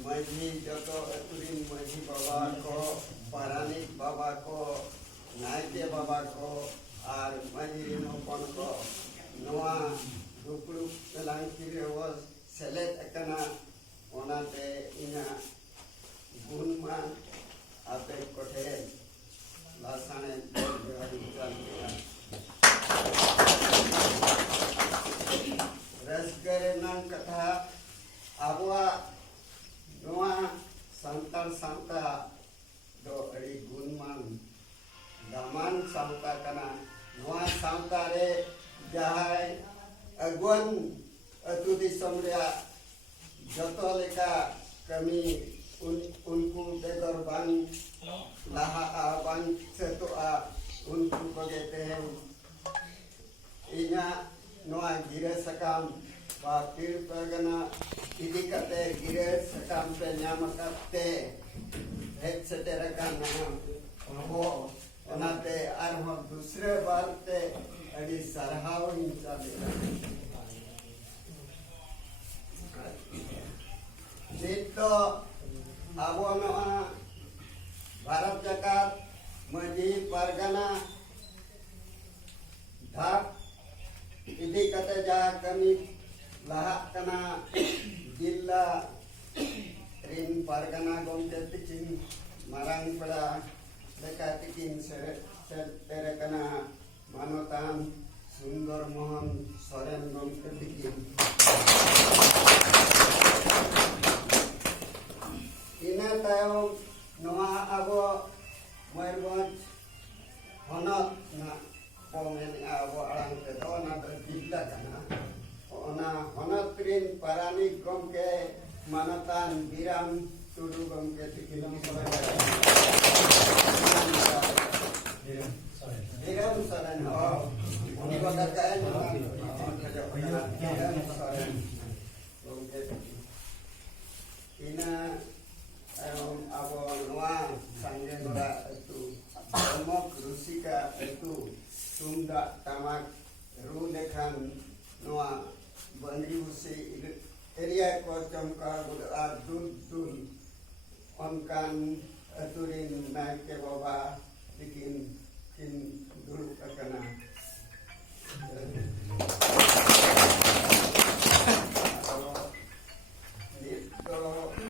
Maji joto aturin maji baba ko, paranik baba ko, naike baba ko, ar maji rinopon ko, noa duplup telang kiri was selet ekana, onate ina gunma ape kote lasane berjari jalan. Rasgarenan kata abwa noa santar santa do eri gunman daman santa kana noa santa re jahai aguan atu disam rea joto leka kami unku begor bang laha bang setua unku bagete inya noa gira sakam Bakir pagana ini kate gira sakam pe nyama kate एक सटेरा का नाम वो ओनाते are हम दूसरे बार ते अड़ी सरहाव इंचा देना तो अब भारत जकात मजी परगना ढाक इदी कते जा कमी लाहा कना जिला rin pargana gomte tikin marang pada deka tikin sere kana manotan Sundar Mohan Soren gomte tikin ina tayo noa abo Mayurbhanj honot na komen abo arang teto na berjila kana ona honot rin parani gomke Manatan Biram Tudu Gomke Tikilam Biram Soren oh ini bakal kain Biram Soren Gomke ina abo noa sangge gora itu omok rusika itu tunda tamak ru lekhan noa bandri usi Area ko chamka gudar dun onkan aturin naik ke bawah bikin kin dulu kana